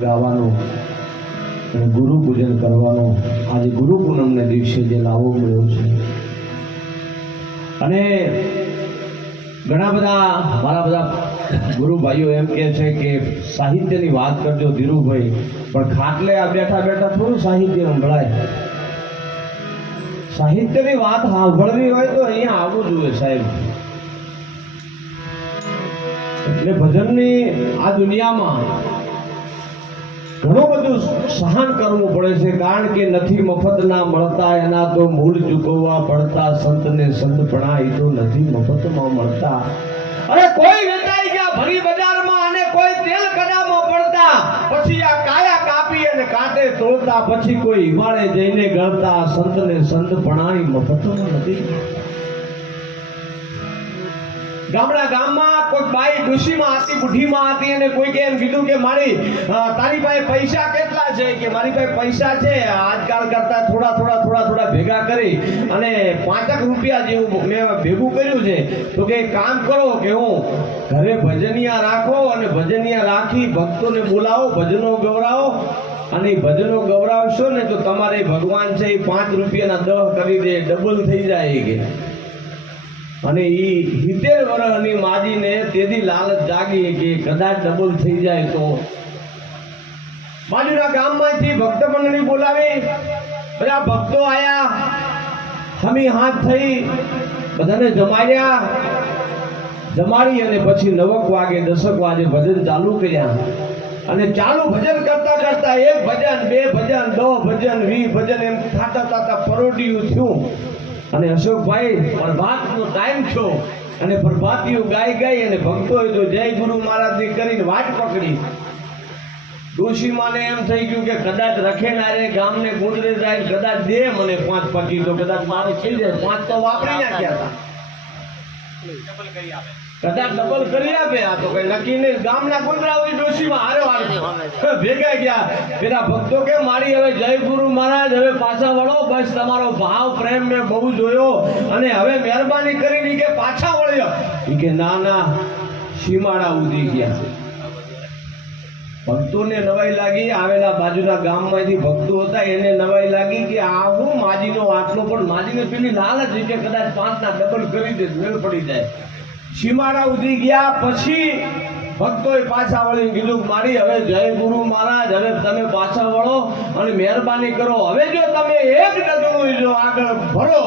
ગાવાનું ગુરુ પૂજન કરવાનો આજે ગુરુ પૂનમને દિવસે જે લાવો મળ્યો છે. અને ઘણા બધા, મારા બધા ગુરુ ભાઈઓ એમ કહે છે કે સાહિત્યની વાત કરજો ધીરુભાઈ, પણ ખાટલે આ બેઠા બેઠા થોડું સાહિત્ય સંભળાય. સાહિત્યની વાત સાંભળવી હોય તો અહીંયા આવવું જોઈએ સાહેબ. એટલે ભજનની આ દુનિયામાં ઘણું બધું સહન કરવું પડે છે, કારણ કે નથી મફત ના મળતા, એના તો મૂળ ચૂકવવા પડતા, સંતને સંતપણા એ તો નથી મફતમાં મળતા. અરે કોઈ વેચાઈ ગયા ભરી બજારમાં અને કોઈ તેલ કડામાં પડતા. પછી આ કાયા કાપી અને કાંટે તોડતા, પછી કોઈ હિમાલય જઈને ગળતા, સંતને સંતપણા મફતમાં નથી. ગામડા ગામમાં કોઈ બાઈ ડોશીમાં હતી બુઢીમાં હતી અને કોઈ એમ કીધું કે મારી તારી પાસે પૈસા કેટલા છે? કે મારી પાસે પૈસા છે? આજકાલ કરતા થોડા થોડા થોડા થોડા ભેગા કરી અને પાંચક રૂપિયા જેવું મેં ભેગું કર્યું છે. તો કે કામ કરો કે હું ઘરે ભજનિયા રાખો અને ભજનિયા રાખી ભક્તોને બોલાવો, ભજનો ગૌરાવો. અને ભજનો ગૌરાવશો ને તો તમારે ભગવાન છે એ પાંચ રૂપિયાના દહ કરી દે, ડબલ થઈ જાય કે. અને એ સિત્તેર વર્ષની માજીને તેથી લાલચ જાગી કે કદાચ ડબલ થઈ જાય તો. બાજુના ગામમાંથી ભક્ત મંડળી બોલાવી. બધા ભક્તો આયા. હમી હાથ થઈ. બધાને જમાડ્યા. જમાડી અને પછી નવક વાગે, દસક વાગે ભજન ચાલુ કર્યા. અને ચાલુ ભજન કરતા કરતા એક ભજન, બે ભજન દો ભજન વી ભજન એમ થાતા થાતા પરોડિયું થયું. અને અશોકભાઈ પ્રભાતનો ટાઈમ થયો અને પ્રભાતીઓ ગાઈ ગાઈ અને ભક્તોએ તો જય ગુરુ મહારાજની કરીને વાટ પકડી. ડોશીમાને એમ થઈ ગયું કે કદાચ રખે ના રે, ગામને ગુંદરે જાય, કદાચ દે મને પાંચ પચી તો કદાચ મારે થઈ જાય. પાંચ તો વાપરી નાખ્યા હતા. કદાચ ડબલ કરી આપે. આ તો કઈ નક્કી નહીં. ગામના ગુંદરા હોય ડોશીમાં. ભેગા ગયા. પેલા ભક્તો કે, મારી હવે જય ગુરુ મહારાજ, હવે પાછા વળો. બસ તમારો ભાવ, પ્રેમ મેં બહુ જોયો. અને હવે મહેરબાની કરીને કે પાછા વળ્યો. કે, ના ના, સીમાડા ઉતરી ગયા. ભક્તોને નવાઈ લાગી. આવેલા બાજુના ગામમાંથી ભક્તો હતા. એને નવાઈ લાગી કે, આ હું માજીનો આટલો પણ માજીને પેલી લાલચ કે કદાચ પાંચના ડબલ કરી દે, મેળ પડી જાય. સીમાડા ઉધી ગયા. પછી ભક્તોએ પાછા વળીને કીધું, મારી હવે જય ગુરુ મહારાજ, હવે તમે પાછા વળો અને મહેરબાની કરો. હવે જો તમે એક ડગલું જો આગળ ભરો,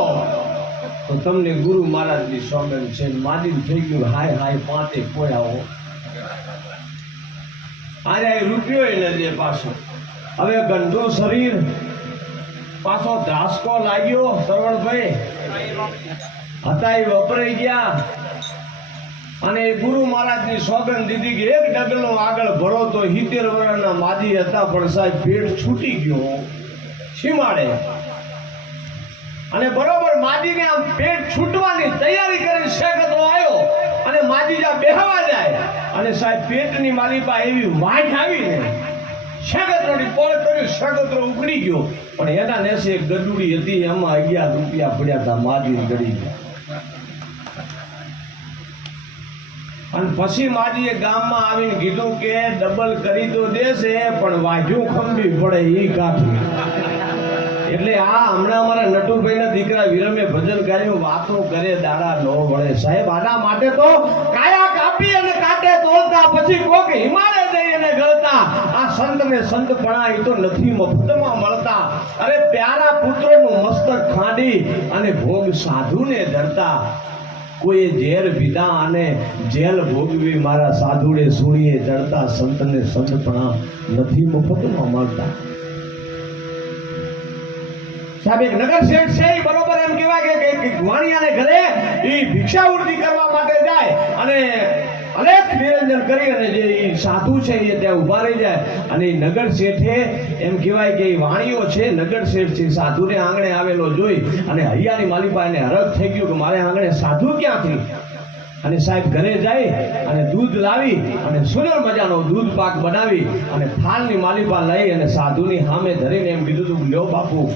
તો તમને ગુરુ મહારાજની સોગંદ છે. માજી થઈ ગયું હાય હાય પાંચે ખોયાઓ આને અહીં રૂપિયો એને જે પાછો. હવે ગંદુ શરીર, પાછો ધ્રાસકો લાગ્યો શ્રવણભાઈ હતા એ વપરાઈ ગયા. અને એ ગુરુ મહારાજની સોગંદ દીધી કે એક ડગલો આગળ ભરો તો હિતેર વર્ષના માજી હતા, પણ સાહેબ પેટ છૂટી ગયો. સીમાડે. અને બરોબર માજીને આમ પેટ છૂટવાની તૈયારી કરી શેકતો આવ્યો. અને માજી જ્યાં બેહવા જાય, અને સાહેબ પેટની માલિપા એવી વાટ આવી ને શેકત્રોની પોળ કર્યું શેકત્રો ઉકળી ગયો. પણ એના નેસે એક ગડુડી હતી, એમાં અગિયાર રૂપિયા પડ્યા હતા માજી ગળી ગયા. અને પછી માજીએ ગામમાં આવીને કીધું કે ડબલ કરી તો દેશે, પણ વાજું ખંભી પડે એ કાઠી એટલે આ હમણાં અમારા નટુભાઈના દીકરા વિરમે ભજન ગાયું, વાતો કરે, દાડા નો વળે. સાહેબ, આના માટે તો કાયા કાપી અને કાટે તોલતા, પછી કોક હિમાલય અને ગળતા. આ સંતને સંતપણા એ તો નથી મફતમાં મળતા. અરે પ્યારા પુત્રનું મસ્તક ખાંડી અને ભોગ સાધુને ધરતા. કોઈએ ઝેર વિદા અને જેલ ભોગવી મારા સાધુડે સુણીએ, ચડતા સંતને સંતપણા નથી, મફતમાં મળતા. સાહેબ નગર શેઠ છે, એ બરોબર એમ કહેવાય કે- કે વાણિયાને ઘરે એ ભિક્ષાવૃત્તિ કરવા માટે જાય અને અનેક નિરંજન કરી અને જે એ સાધુ છે એ ત્યાં ઊભા રહી જાય. અને નગર શેઠે એમ કહેવાય કે એ વાણીઓ છે, નગર શેઠ છે, સાધુને આંગણે આવેલો જોઈ અને હૈયાની માલિપા એને હરખ થઈ ગયું કે મારે આંગણે સાધુ ક્યાંથી અને સાહેબ ઘરે જાય અને દૂધ લાવી અને સુંદર મજાનો દૂધ પાક બનાવી અને થાલની માલિપા લઈ અને સાધુની સામે ધરીને એમ કીધું તું, લ્યો બાપુ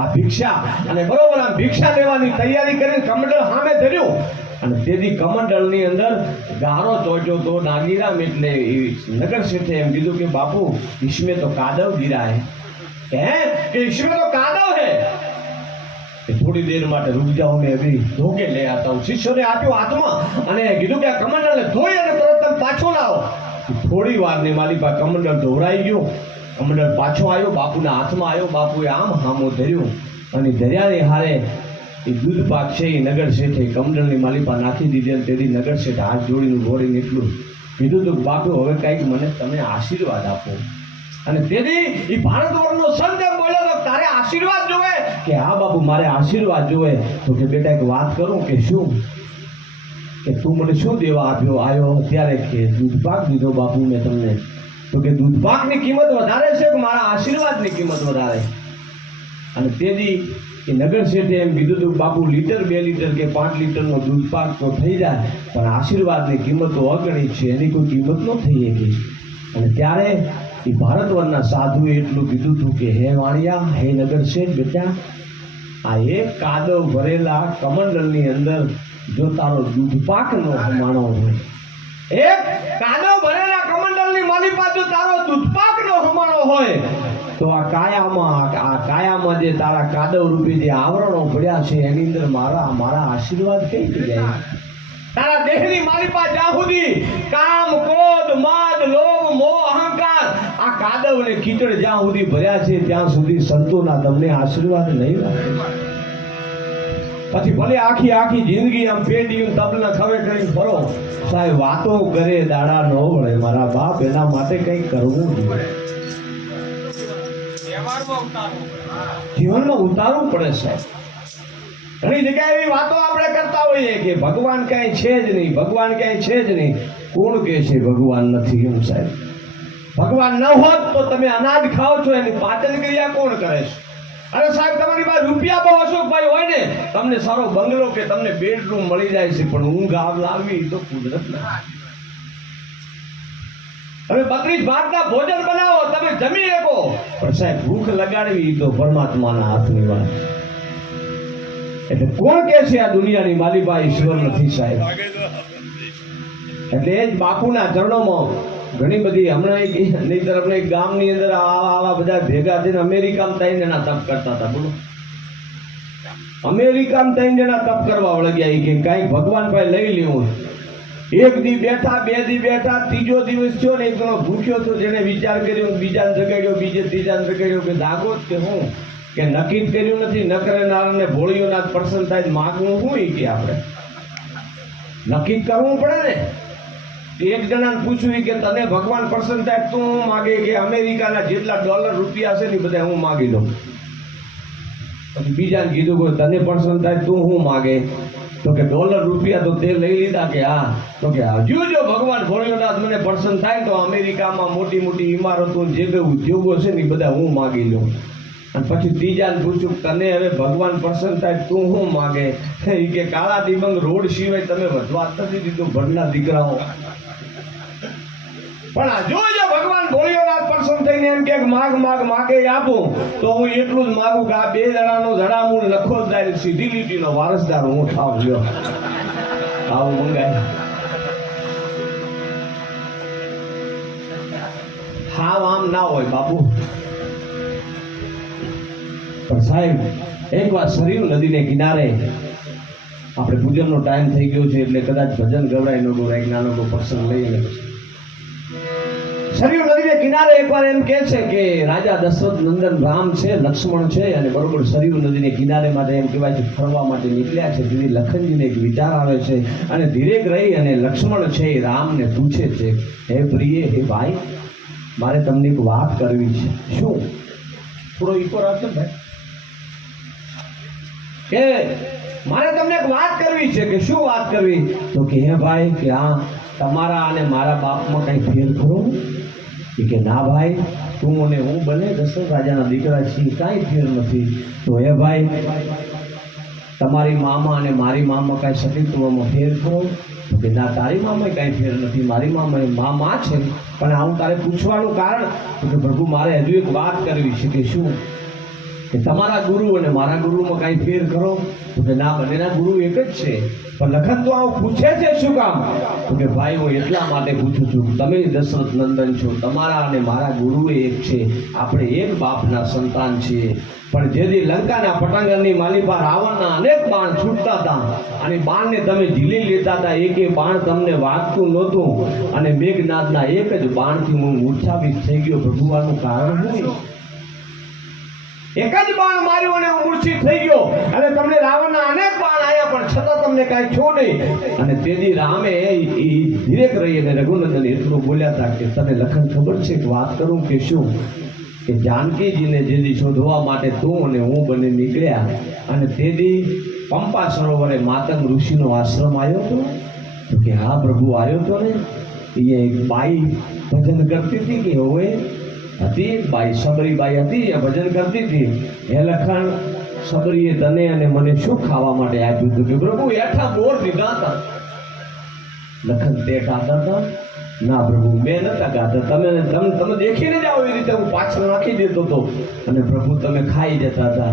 આ ભિક્ષા. અને બરોબર આમ ભિક્ષા લેવાની તૈયારી કરીને કમંડળ સામે ધર્યું. અને તેથી કમંડળની અંદર ગારો ચોચ્યો તો નાગીરામ એટલે નગર શેઠે એમ કીધું કે, બાપુ, ઈશ્મે તો કાદવ ગીરા હે? હે કે ઈશ્મે તો કાદવ હે? થોડી દેર માટે રૂક જાઓ, મેં અભી ધોકે લઈ આવતા હું શિષ્યોને આપ્યો હાથમાં અને કીધું કે, આ કમંડળને ધોઈ અને તરત તમે પાછો લાવો. થોડી વાર ને મારી પાસે કમંડળ ધોવરાઈ ગયું. કમંડળ પાછો આવ્યો, બાપુના હાથમાં આવ્યો, બાપુએ આમ હામો ધર્યું અને ધર્યાની હારે એ દૂધ પાક છે એ નગર શેઠે કમંડળની માલિપા નાખી દીધી અને તેથી નગર શેઠ હાથ જોડીને ગોળીને એટલું કીધું તો બાપુ, હવે કંઈક મને તમે આશીર્વાદ આપો. અને તેથી એ ભારત વર્ષનો સંત એમ બોલ્યો તો, તારે આશીર્વાદ જોવે? કે, હા, બાપુ, મારે આશીર્વાદ જોવે. તો કે, બેટા, એક વાત કરું કે શું? કે તું મને શું દેવા આપ્યો? આવ્યો અત્યારે કે દૂધ પાક દીધો બાપુ મેં તમને. તો કે દૂધ પાકની કિંમત વધારે છે કે મારા આશીર્વાદની કિંમત વધારે અને તેથી એ નગર શેઠે એમ કીધું હતું, બાપુ, લીટર બે લીટર કે પાંચ લીટરનો દૂધ પાક તો થઈ જાય, પણ આશીર્વાદની કિંમત તો અગણિત છે, એની કોઈ કિંમત ન થઈ શકી. અને ત્યારે એ ભારતવરના સાધુએ એટલું કીધું હતું કે, હે વાણિયા, હે નગર શેઠ, બેટા, આ એક કાદવ ભરેલા કમંડલની અંદર જો તારો દૂધ પાકનો હમાણો હોય, એક કાદવ માલિપા જો તારો દૂધ પાકનો હમાણો હોય, તો આ કાયામાં આ કાયામાં જે તારા કાદવ રૂપી જે આવરણો પડ્યા છે, એની અંદર મારા મારા આશીર્વાદ કઈ જાય તારા દેહની માલિપા જ્યાં સુધી કામ, ક્રોધ, માદ, લોભ, મોહ, અહંકાર, આ કાદવ ને કીચડ જ્યાં સુધી ભર્યા છે, ત્યાં સુધી સંતોના તમને આશીર્વાદ નહીં મળે. પછી ભલે આખી આખી જિંદગી આમ પેટીયું તબલા ખવે કરીને ફરો સાહેબ વાતો કરે, દાડા ન વળે. મારા બાપ એના માટે કંઈક કરવું જોઈએ જીવનમાં ઉતારવું પડે, સાહેબ. ઘણી જગ્યાએ એવી વાતો આપણે કરતા હોઈએ કે ભગવાન કાંઈ છે જ નહીં, ભગવાન ક્યાંય છે જ નહીં. કોણ કહે છે ભગવાન નથી એમ, સાહેબ? ભગવાન ન હોત તો તમે અનાજ ખાઓ છો, એની પાચન ક્રિયા કોણ કરે છે? અરે સાહેબ, તમારી પાસે રૂપિયા બહુ અશોકભાઈ હોય ને, તમને સારો બંગલો કે તમને બેડરૂમ મળી જાય છે, પણ ઊંઘ આવ લાવવી તો કુદરત ના. હવે બત્રીસ ભાતના ભોજન બનાવો, તમે જમી શકો. પણ સાહેબ, ભૂખ લગાડવી તો પરમાત્માના હાથની વાત. એટલે કોણ કે છે આ દુનિયાની માલિબા ઈશ્વર નથી સાહેબ? એટલે એ જ બાપુના ચરણોમાં ઘણી બધી હમણાં એક નહીં તરફ એક ગામની અંદર આવા આવા બધા ભેગા થઈને અમેરિકામાં થઈને એના તપ કરતા હતા, બોલો. અમેરિકામાં થઈને એના તપ કરવા વળગ્યા કે કાંઈ ભગવાન પાસે લઈ લેવું એક દી બેઠા, બે દી બેઠા, ત્રીજો દિવસ થયો ને એકનો ભૂખ્યો તો જેને વિચાર કર્યો બીજાને જગાડ્યો, બીજે ત્રીજાને જગાડ્યો કે દાગો કે હું? કે નક્કી કર્યું નથી, નકરે કરે નારાયણને ભોળીઓના જ પ્રસન્ન થાય તો માગવું શું કે આપણે? નક્કી કરવું પડે ને? એક જણાને પૂછ્યું કે, તને ભગવાન પ્રસન્ન થાય તું હું માગે કે અમેરિકાના જેટલા ડોલર રૂપિયા છે ને બધા હું માગી દઉં. પછી બીજાને કીધું કે, તને પ્રસન્ન થાય તું હું માગે. તો કે, ડોલર રૂપિયા તો તે લઈ લીધા કે હા? તો કે હજુ જો ભગવાન ભોળિયોનાથ મને પ્રસન્ન થાય તો અમેરિકામાં મોટી મોટી ઇમારતો જે કંઈ ઉદ્યોગો છે ને બધા હું માગી લઉં. અને પછી ત્રીજાને પૂછ્યું તને હવે ભગવાન પ્રસન્ન થાય તું હું માગે? કે, કાળા દિબંગ રોડ સિવાય તમે વધવા નથી દીધું ભરના દીકરાઓ. પણ આ જો જો ભગવાન ભોળિયોનાથ પ્રસન્ન થઈને એમ કે માગ માગ, માગે આપું, તો હું એટલું જ માગું કે આ બે જણાનો જડામૂળ જાય સીધી લીટીનો વારસદાર હું થાવ લ્યો આવું મંગાય. હાવ આમ ના હોય બાપુ. પણ સાહેબ એક વાર સરયુ નદીને કિનારે આપણે પૂજનનો ટાઈમ થઈ ગયો છે એટલે કદાચ ભજન ગવડાય નો એક નાનો પ્રસંગ લઈને સરયુ નદીને કિનારે એકવાર એમ કહે છે કે રાજા દશરથ નંદન રામ છે, લક્ષ્મણ છે અને બરોબર સરયુ નદીને કિનારે માટે એમ કહેવાય છે, ફરવા માટે નીકળ્યા છે. ધીરે લખનજીને એક વિચાર આવે છે અને ધીરેક રહી અને લક્ષ્મણ છે એ રામને પૂછે છે, હે પ્રિય, હે ભાઈ, મારે તમને એક વાત કરવી છે. શું? થોડો ઈકો રાખજો ભાઈ. કે મારે તમને એક વાત કરવી છે કે શું વાત કરવી? તો કે, હે ભાઈ, કે હા તમારા અને મારા બાપમાં કંઈ ફેર ખરો? કે, ના ભાઈ, તું અને હું બને દશરથ રાજાના દીકરા છીએ, કાંઈ ફેર નથી. તો હે ભાઈ, તમારી મામા અને મારી મામા કાંઈ સતીત્વમાં ફેર ખરો? કે, ના, તારી મામાએ કાંઈ ફેર નથી, મારી મામા મા માં છે, પણ આવું તારે પૂછવાનું કારણ? કે, પ્રભુ, મારે હજુ એક વાત કરવી છે કે શું? કે તમારા ગુરુ અને મારા ગુરુમાં કાંઈ ફેર કરો? કે ના, બંનેના ગુરુ એક જ છે. પણ લખન તો આવું પૂછે છે શું કામ? કે ભાઈ, હું એટલા માટે પૂછું છું, તમે દશરથ નંદન છો, તમારા અને મારા ગુરુ એક છે. આપણે એક બાપના સંતાન છીએ. પણ જેથી લંકાના પટાંગણની માલિપા રાવણના અનેક બાણ છૂટતા હતા અને બાણને તમે ઝીલી લેતા હતા, એકે બાણ તમને વાગતું નહોતું અને મેઘનાથના એક જ બાણથી હું મૂર્છાવીત થઈ ગયો. ભગવાનનું કારણ શું એક જ બાણ માર્યો અને મૂર્છિત થઈ ગયો. અને તમને રાવણના અનેક બાણ આવ્યા પણ છતાં તમને કાંઈ છો નહીં. અને તેથી રામે એ ધીરેક રહી અને રઘુનંદન એટલું બોલ્યા હતા કે, તને લખન ખબર છે કે વાત કરું કે શું? કે જાનકીજીને જેથી શોધવા માટે તું અને હું બંને નીકળ્યા. અને તેથી પંપા સરોવરે માતંગ ઋષિનો આશ્રમ આવ્યો હતો. તો કે, હા પ્રભુ આવ્યો હતો ને. એ એક બાઈ ભજન કરતી હતી કે હવે હતી એક બાઈ હતી, એ ભજન કરતી હતી. એ લખાણ સબરીએ તને અને મને શું ખાવા માટે આપ્યું હતું? કે પ્રભુ, એઠા બોર દીધા હતા લખન તે ગાતા હતા. ના પ્રભુ, મેં નતા ગાતા. તમે તમે તમે દેખીને જ આવો એ રીતે હું પાછળ નાખી દેતો હતો. અને પ્રભુ, તમે ખાઈ જતા હતા.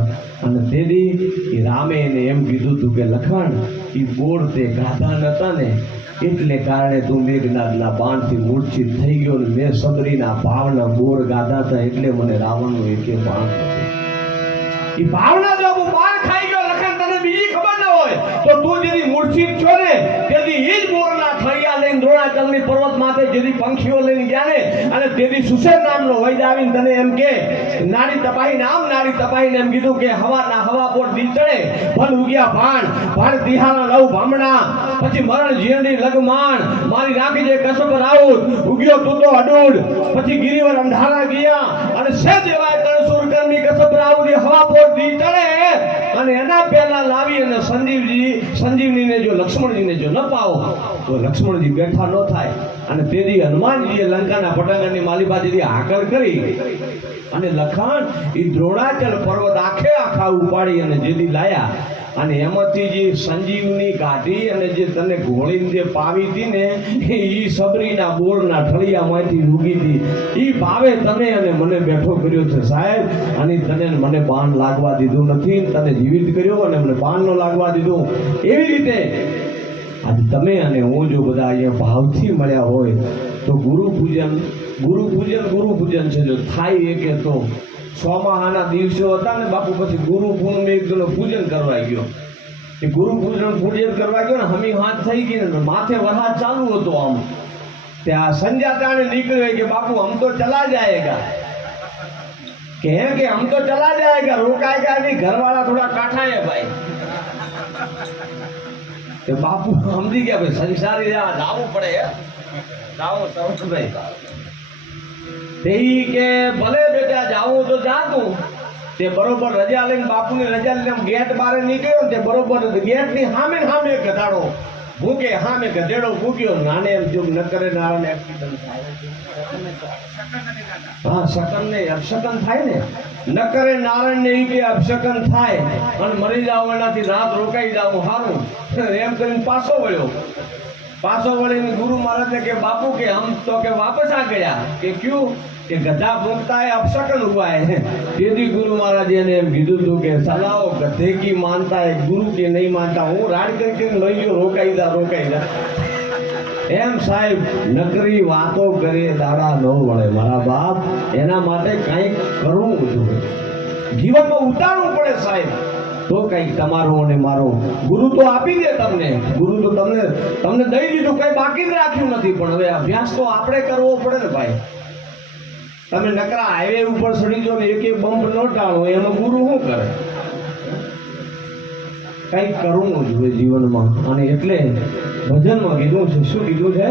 અને તેથી રામે એને એમ કીધું હતું કે લખાણ એ બોર તે ગાધા નતા ને એટલે કારણે તું મેઘનાથના બાણથી મૂર્છિત થઈ ગયો ને મેં સબરીના ભાવના બોર ગાધા હતા એટલે મને રાવણનું એકે બાણ એ ભાવના જો બાણ ખાઈ ગયો, લખન તને બીજી ખબર ઉગ્યા ભાણ ભાણ દિહાના લવ ભામણા, પછી મરણ જીરડી લગમાણ, મારી રાખી જે કસબ રાઉત, ઉગ્યો તું તો અડૂડ, પછી ગિરિવર અંધારા ગયા, અને સે દેવાય રાઉત હવા પોટ દી ચડે અને એના પહેલા લાવી અને સંજીવજી, સંજીવનીને જો લક્ષ્મણજીને જો ન પાવો, તો લક્ષ્મણજી બેઠા ન થાય. અને તેથી હનુમાનજીએ લંકાના પટાંગણની માલિબાજીથી હાકર કરી. અને લખાણ એ દ્રોણાચલ પર્વત આખે આખા ઉપાડી અને જેદી લાયા. અને એમાંથી જે સંજીવની કાઢી અને જે તને ઘોળીને જે પાવી હતી ને, એ સબરીના બોરના ઠળિયામાંથી રૂગી હતી. એ ભાવે તને અને મને બેઠો કર્યો છે સાહેબ. અને તને મને બાણ લાગવા દીધું નથી. તને જીવિત કર્યો અને મને બાણ ન લાગવા દીધું. એવી રીતે આજે તમે અને હું જો બધા અહીંયા ભાવથી મળ્યા હોય, તો ગુરુ પૂજન ગુરુ પૂજન ગુરુ પૂજન છે જો થાય એ કે તો. સોમાહાના દિવસો હતા ને બાપુ પછી ગુરુ પૂનમે એક જણો પૂજન કરવા ગયો. એ ગુરુ પૂજન પૂજન કરવા ગયો ને હમી હાથ થઈ ગઈ ને માથે વરસાદ ચાલુ હતો આમ. ત્યાં સંજા તાણે નીકળ્યો કે બાપુ હમ તો ચલા જાયેગા. કે હે કે હમ તો ચલા જાયેગા રોકાયેગા નહીં, ઘરવાળા થોડા કાઠા હે ભાઈ. કે બાપુ સમજી ગયા, ભાઈ, સંસારી લાવવું પડે લાવો સૌ ભાઈ. તે કે, ભલે જાવું તો જાતું. તે બરોબર રજા લઈને બાપુની રજા લઈને ગેટ બારે નીકળ્યો તે બરોબર ગેટની સામે સામે ગધાડો. ભૂકે સામે ગધેડો ભૂક્યો. નાને એમ જો ન કરે નારાયણ એક્સિડન્ટ થાય. હા શકન ને અપશકન થાય ને. ન કરે નારાયણ ને કે અપશકન થાય. અને મરી જાવ એનાથી રાત રોકાઈ જાવ સારું એમ કરીને પાછો વળ્યો. પાછો વળીને ગુરુ મહારાજ કે, બાપુ, કે હમ તો કે વાપસ આ ગયા. કે ક્યું? કે ગધા ભૂખતા એ અપશકન હુઆ હે તેથી ગુરુ મહારાજ એને એમ કીધું હતું કે, સલાઓ, ગધે કી માનતા હે ગુરુ કે નહીં માનતા? હું રાડ કરીને લઈ ગયો રોકાઈ દા રોકાઈ દા એમ સાહેબ, નકરી વાતો કરે, દાડા ન વળે. મારા બાપ, એના માટે કંઈક કરવું હતું જીવનમાં ઉતારવું પડે સાહેબ. તો કંઈક તમારો અને મારો. ગુરુ તો આપી દે તમને. ગુરુ તો તમને તમને દઈ દીધું, કંઈ બાકી રાખ્યું નથી. પણ હવે અભ્યાસ તો આપણે કરવો પડે ને ભાઈ. તમે નકરા હાઈવે ઉપર ચડી જો ને એક એક બમ્પ ન ટાળો, એનો ગુરુ શું કરે? કંઈક કરવું જોઈએ જીવનમાં. અને એટલે ભજનમાં કીધું છે, શું કીધું છે?